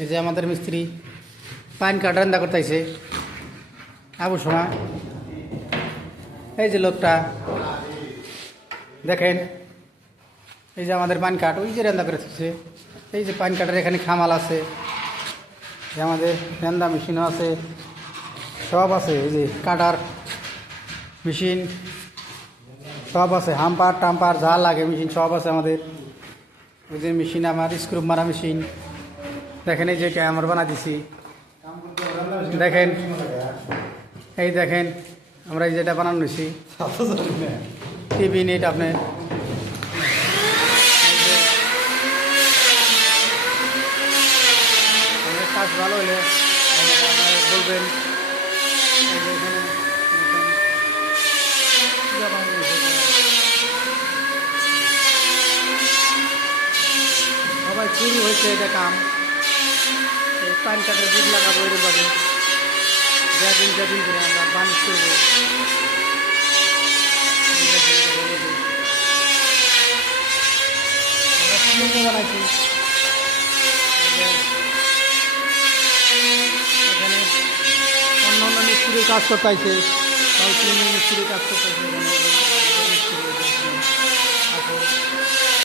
এই যে আমাদের মিস্ত্রি পাইন কাঠ রান্না করতেছে আবু সোনা। এই যে লোকটা দেখেন, এই যে আমাদের পাইন কাঠ ওই যে রান্না করতেছে। এই যে পাইন কাঠের এখানে খামাল আছে, আমাদের রান্না মেশিনও আছে, সব আছে। এই যে কাটার মেশিন সব আছে, হাম্পার টাম্পার যা লাগে মেশিন সব আছে আমাদের। ওই যে মেশিন আমার স্ক্রু মারা মেশিন দেখেন, এই যে আমার বানা দিছি দেখেন। এই দেখেন আমরা এই যেটা বানানো নিছি টিভি নেট আপনার কাজ ভালো হলে বলবেন। সবাই শুরু হয়েছে এটা কাম। এই পান কাঠের বীজ লাগাবো এরকমভাবে যেদিন যেদিন করে আমরা বানিশ করবো। বানাইছি এখানে অন্য অন্য মিস্ত্রির কাজ করতে আছে, মিস্ত্রির কাজ করতে আছে।